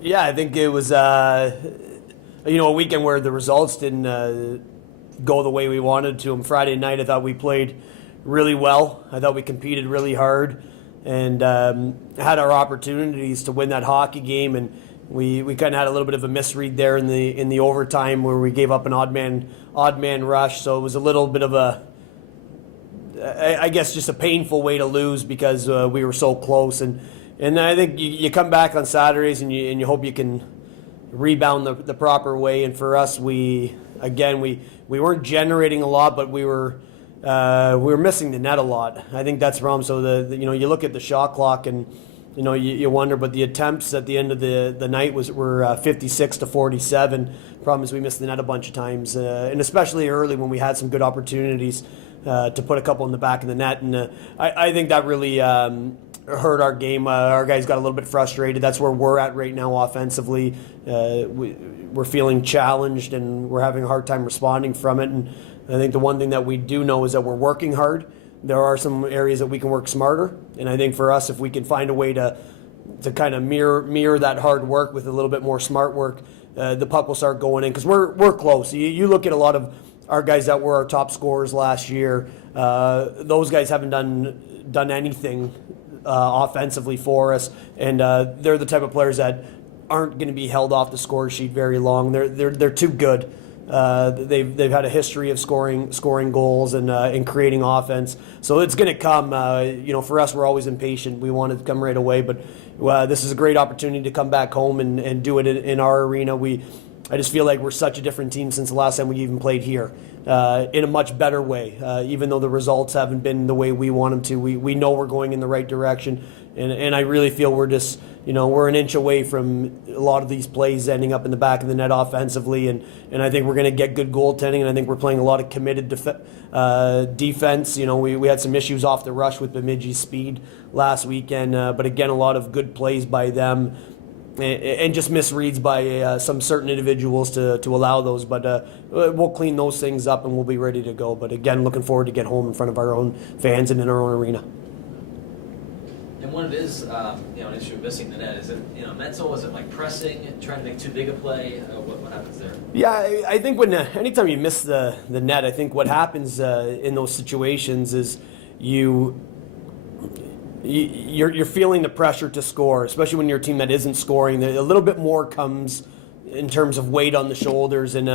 Yeah, I think it was a weekend where the results didn't go the way we wanted to. On Friday night, I thought we played really well. I thought we competed really hard and had our opportunities to win that hockey game. And we kind of had a little bit of a misread there in the overtime where we gave up an odd man rush. So it was a little bit of I guess just a painful way to lose because we were so close. And I think you come back on Saturdays and you hope you can rebound the proper way. And for us, we weren't generating a lot, but we were missing the net a lot. I think that's wrong. So you look at the shot clock and you wonder, but the attempts at the end of the night were 56 to 47. Problem is we missed the net a bunch of times, and especially early when we had some good opportunities to put a couple in the back of the net. And I think that really hurt our game. Our guys got a little bit frustrated. That's where we're at right now offensively. We're feeling challenged and we're having a hard time responding from it. And I think the one thing that we do know is that we're working hard. There are some areas that we can work smarter. And I think for us, if we can find a way to kind of mirror that hard work with a little bit more smart work, the puck will start going in because we're close. You look at a lot of our guys that were our top scorers last year. Those guys haven't done anything offensively for us, and they're the type of players that aren't going to be held off the score sheet very long. They're too good. They've had a history of scoring goals and creating offense. So it's going to come. For us, we're always impatient. We want it to come right away, but this is a great opportunity to come back home and do it in our arena. I just feel like we're such a different team since the last time we even played here, in a much better way. Even though the results haven't been the way we want them to, we know we're going in the right direction, and I really feel we're just we're an inch away from a lot of these plays ending up in the back of the net offensively, and I think we're going to get good goaltending, and I think we're playing a lot of committed defense. We had some issues off the rush with Bemidji's speed last weekend, but again, a lot of good plays by them. And just misreads by some certain individuals to allow those. But we'll clean those things up and we'll be ready to go. But again, looking forward to get home in front of our own fans and in our own arena. And when it is, an issue of missing the net, is it, mental? Is it like pressing, trying to make too big a play? What happens there? Yeah, I think anytime you miss the net, I think what happens in those situations is you're feeling the pressure to score, especially when you're a team that isn't scoring. A little bit more comes in terms of weight on the shoulders, and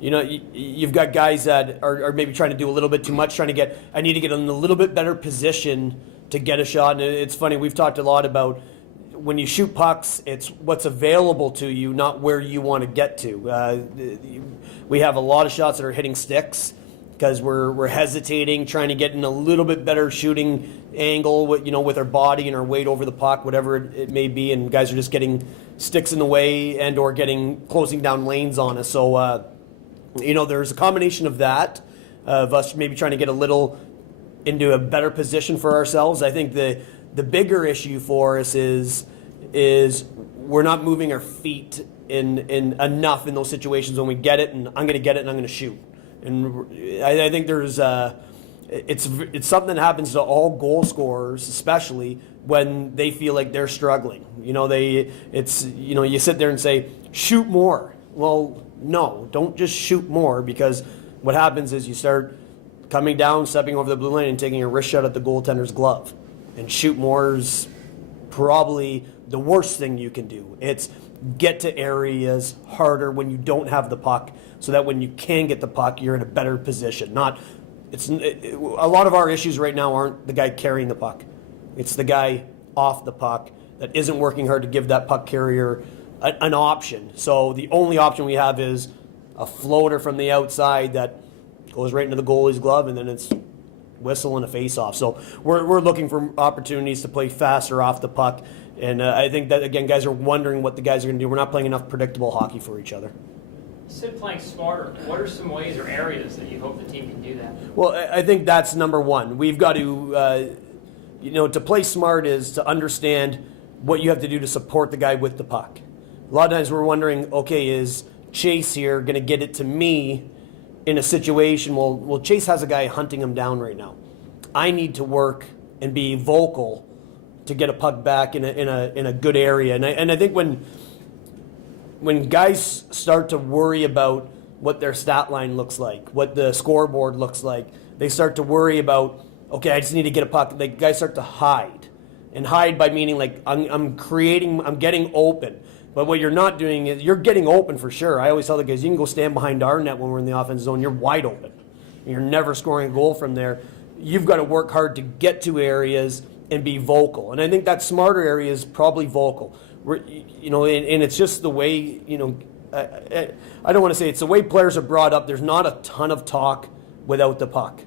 you've got guys that are maybe trying to do a little bit too much, I need to get in a little bit better position to get a shot. And it's funny, we've talked a lot about when you shoot pucks, it's what's available to you, not where you want to get to. We have a lot of shots that are hitting sticks because we're hesitating, trying to get in a little bit better shooting angle with our body and our weight over the puck, whatever it may be, and guys are just getting sticks in the way and or closing down lanes on us. So there's a combination of that, of us maybe trying to get a little into a better position for ourselves. I think the bigger issue for us is we're not moving our feet in enough in those situations when we get it, and I'm going to get it and I'm going to shoot. And I think there's it's something that happens to all goal scorers, especially when they feel like they're struggling. You sit there and say, shoot more. Well, no, don't just shoot more, because what happens is you start coming down, stepping over the blue line, and taking a wrist shot at the goaltender's glove. And shoot more is probably the worst thing you can do. It's get to areas harder when you don't have the puck, so that when you can get the puck, you're in a better position. A lot of our issues right now aren't the guy carrying the puck. It's the guy off the puck that isn't working hard to give that puck carrier an option. So the only option we have is a floater from the outside that goes right into the goalie's glove, and then it's whistle and a face-off. So we're looking for opportunities to play faster off the puck. And I think that, again, guys are wondering what the guys are going to do. We're not playing enough predictable hockey for each other. You said playing smarter. What are some ways or areas that you hope the team can do that? Well, I think that's number one. We've got to, to play smart is to understand what you have to do to support the guy with the puck. A lot of times we're wondering, okay, is Chase here going to get it to me in a situation? Well, Chase has a guy hunting him down right now. I need to work and be vocal to get a puck back in a good area. And I think when when guys start to worry about what their stat line looks like, what the scoreboard looks like, they start to worry about, okay, I just need to get a puck. Like, guys start to hide. And hide by meaning like I'm getting open. But what you're not doing is you're getting open for sure. I always tell the guys, you can go stand behind our net when we're in the offensive zone. You're wide open. You're never scoring a goal from there. You've got to work hard to get to areas and be vocal. And I think that smarter area is probably vocal. And it's just the way, I don't want to say it's the way players are brought up. There's not a ton of talk without the puck.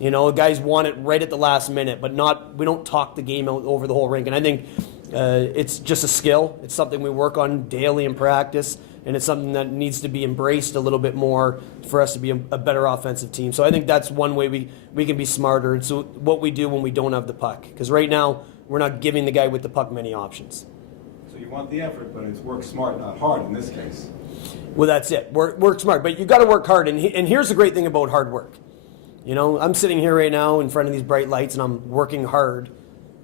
Guys want it right at the last minute, but we don't talk the game out over the whole rink. And I think it's just a skill. It's something we work on daily in practice, and it's something that needs to be embraced a little bit more for us to be a better offensive team. So I think that's one way we can be smarter. It's what we do when we don't have the puck. Because right now, we're not giving the guy with the puck many options. So you want the effort, but it's work smart, not hard in this case. Well, that's it. Work smart. But you got to work hard. And here's the great thing about hard work. I'm sitting here right now in front of these bright lights, and I'm working hard,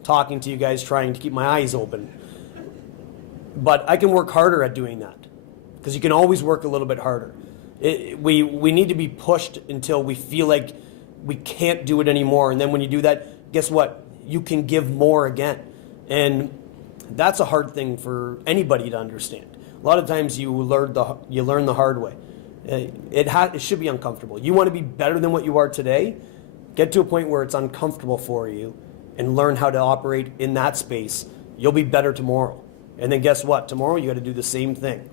talking to you guys, trying to keep my eyes open. But I can work harder at doing that, because you can always work a little bit harder. We need to be pushed until we feel like we can't do it anymore. And then when you do that, guess what? You can give more again. And that's a hard thing for anybody to understand. A lot of times you learn the hard way. It should be uncomfortable. You want to be better than what you are today, get to a point where it's uncomfortable for you and learn how to operate in that space. You'll be better tomorrow. And then guess what? Tomorrow you got to do the same thing.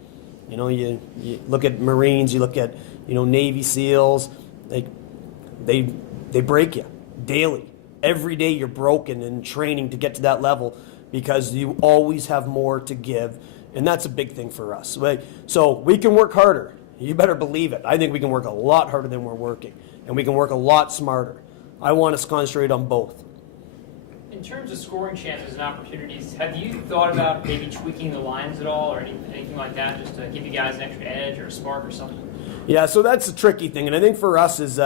You look at Marines, you look at Navy SEALs. They break you daily. Every day you're broken in training to get to that level, because you always have more to give, and that's a big thing for us. So we can work harder. You better believe it. I think we can work a lot harder than we're working, and we can work a lot smarter. I want us to concentrate on both. In terms of scoring chances and opportunities, have you thought about maybe tweaking the lines at all or anything like that, just to give you guys an extra edge or a spark or something? Yeah, so that's a tricky thing, and I think for us is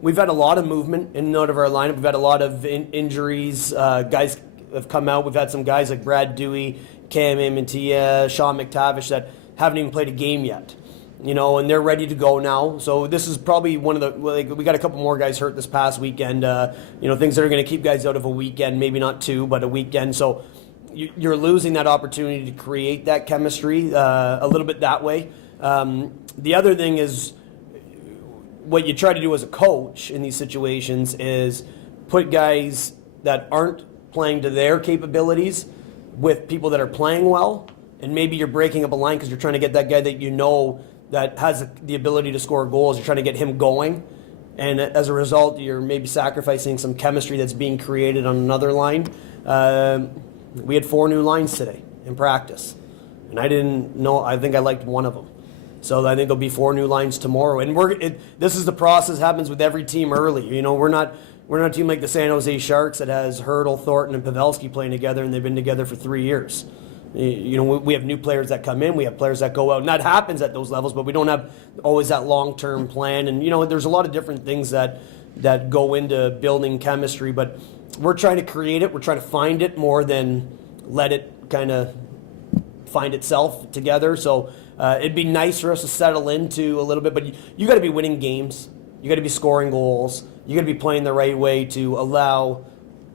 we've had a lot of movement in and out of our lineup. We've had a lot of injuries. Guys have come out. We've had some guys like Brad Dewey, Cam Amantia, Sean McTavish that haven't even played a game yet. And they're ready to go now. So this is probably one of the, we got a couple more guys hurt this past weekend. Things that are going to keep guys out of a weekend, maybe not two, but a weekend. So you're losing that opportunity to create that chemistry a little bit that way. The other thing is, what you try to do as a coach in these situations is put guys that aren't playing to their capabilities with people that are playing well. And maybe you're breaking up a line because you're trying to get that guy that has the ability to score goals. You're trying to get him going, and as a result, you're maybe sacrificing some chemistry that's being created on another line. We had 4 new lines today in practice, and I didn't know. I think I liked one of them, so I think there'll be 4 new lines tomorrow. And this is the process that happens with every team early. We're not a team like the San Jose Sharks that has Hurdle, Thornton, and Pavelski playing together, and they've been together for 3 years. We have new players that come in, we have players that go out, and that happens at those levels, but we don't have always that long-term plan. And there's a lot of different things that go into building chemistry, but we're trying to create it, we're trying to find it more than let it kind of find itself together. So it'd be nice for us to settle into a little bit, but you got to be winning games, you got to be scoring goals, you got to be playing the right way to allow,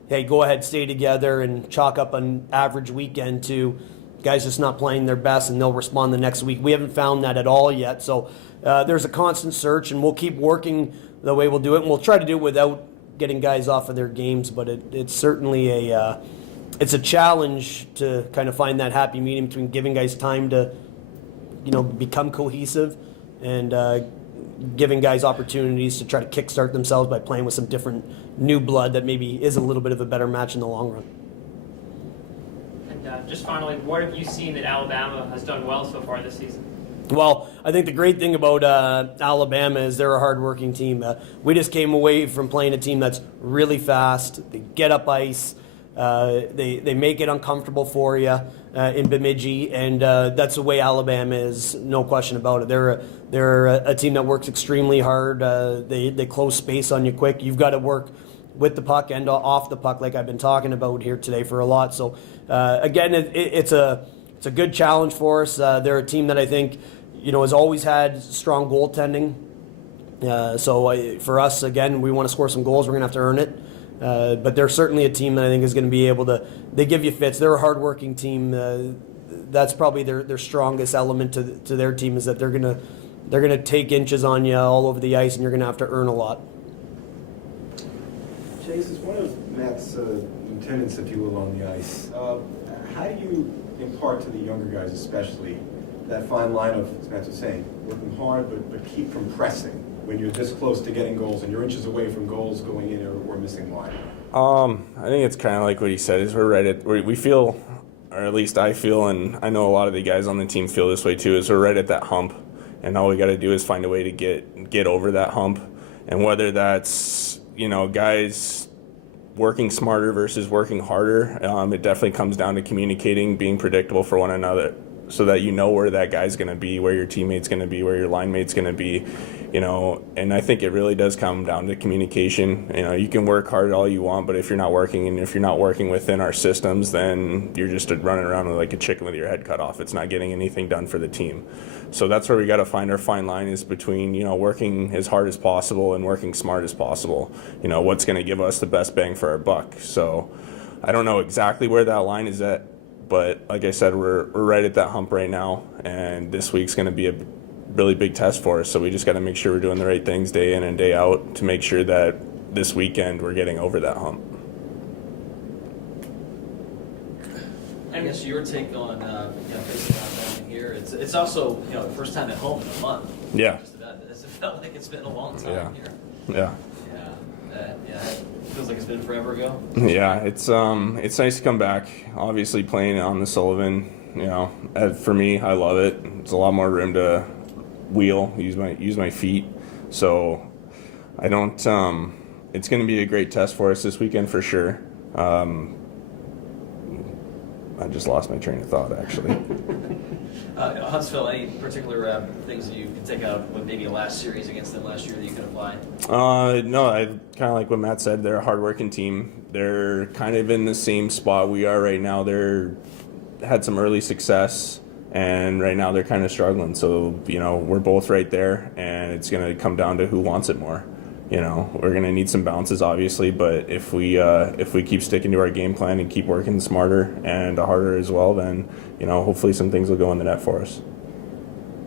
hey, go ahead, stay together, and chalk up an average weekend to guys just not playing their best, and they'll respond the next week. We haven't found that at all yet. So there's a constant search, and we'll keep working the way we'll do it, and we'll try to do it without getting guys off of their games. But it's certainly it's a challenge to kind of find that happy medium between giving guys time to become cohesive and giving guys opportunities to try to kickstart themselves by playing with some different new blood that maybe is a little bit of a better match in the long run. And just finally, what have you seen that Alabama has done well so far this season? Well, I think the great thing about Alabama is they're a hard-working team. We just came away from playing a team that's really fast. They get up ice. They make it uncomfortable for you in Bemidji, and that's the way Alabama is, no question about it. They're a team that works extremely hard. They close space on you quick. You've got to work with the puck and off the puck, like I've been talking about here today for a lot. So again, it's a it's a good challenge for us. They're a team that I think, has always had strong goaltending. For us, again, we want to score some goals. We're going to have to earn it. But they're certainly a team that I think is going to be able to. They give you fits. They're a hardworking team. That's probably their strongest element to their team, is that they're gonna take inches on you all over the ice, and you're gonna have to earn a lot. Chase, is one of Matt's lieutenants, if you will, on the ice. How do you impart to the younger guys, especially, that fine line of, as Matt was saying, working hard but keep from pressing when you're this close to getting goals and you're inches away from goals going in or missing wide? I think it's kind of like what he said. Is we feel, or at least I feel, and I know a lot of the guys on the team feel this way too. Is we're right at that hump, and all we got to do is find a way to get over that hump, and whether that's guys working smarter versus working harder, it definitely comes down to communicating, being predictable for one another, so that where that guy's going to be, where your teammate's going to be, where your line mate's going to be, and I think it really does come down to communication. You can work hard all you want, but if you're not working within our systems, then you're just running around like a chicken with your head cut off. It's not getting anything done for the team. So that's where we got to find our fine line, is between, working as hard as possible and working smart as possible. What's going to give us the best bang for our buck. So I don't know exactly where that line is at, but like I said, we're right at that hump right now, and this week's going to be a really big test for us. So we just got to make sure we're doing the right things day in and day out to make sure that this weekend we're getting over that hump. I guess your take on facing Alabama here. It's also the first time at home in a month. Yeah. Just about. It felt like it's been a long time here. Yeah. It feels like it's been forever ago. Yeah, it's nice to come back. Obviously, playing on the Sullivan, for me, I love it. It's a lot more room to wheel, use my feet. So I don't. It's going to be a great test for us this weekend for sure. I just lost my train of thought, actually. Huntsville, any particular things that you can take out of maybe a last series against them last year that you can apply? No, I kind of like what Matt said. They're a hardworking team. They're kind of in the same spot we are right now. They're had some early success, and right now they're kind of struggling. So, we're both right there, and it's going to come down to who wants it more. We're going to need some bounces, obviously, but if we keep sticking to our game plan and keep working smarter and harder as well, then, hopefully some things will go in the net for us.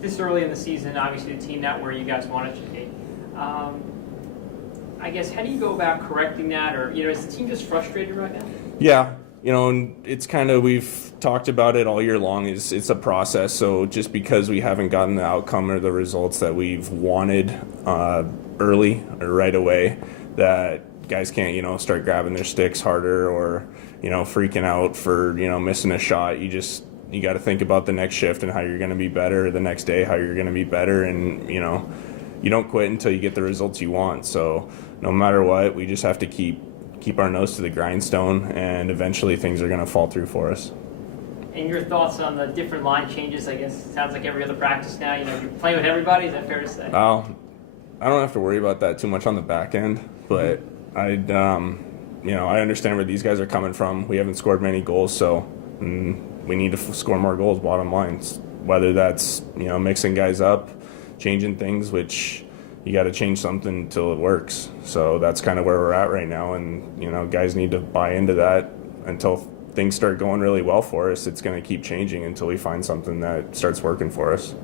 This early in the season, obviously the team not where you guys wanted to be. I guess, how do you go about correcting that? Or, is the team just frustrated right now? Yeah. And it's kind of, we've talked about it all year long, it's a process. So just because we haven't gotten the outcome or the results that we've wanted early or right away, that guys can't, start grabbing their sticks harder or, freaking out for, missing a shot. You got to think about the next shift and how you're going to be better, the next day how you're going to be better, and, you don't quit until you get the results you want. So no matter what, we just have to keep our nose to the grindstone, and eventually things are going to fall through for us. And your thoughts on the different line changes? I guess it sounds like every other practice now, you're playing with everybody. Is that fair to say? I don't have to worry about that too much on the back end, but I understand where these guys are coming from. We haven't scored many goals, so we need to score more goals, bottom line. Whether that's, mixing guys up, changing things, which you got to change something until it works. So that's kind of where we're at right now, and guys need to buy into that. Until things start going really well for us, it's going to keep changing until we find something that starts working for us.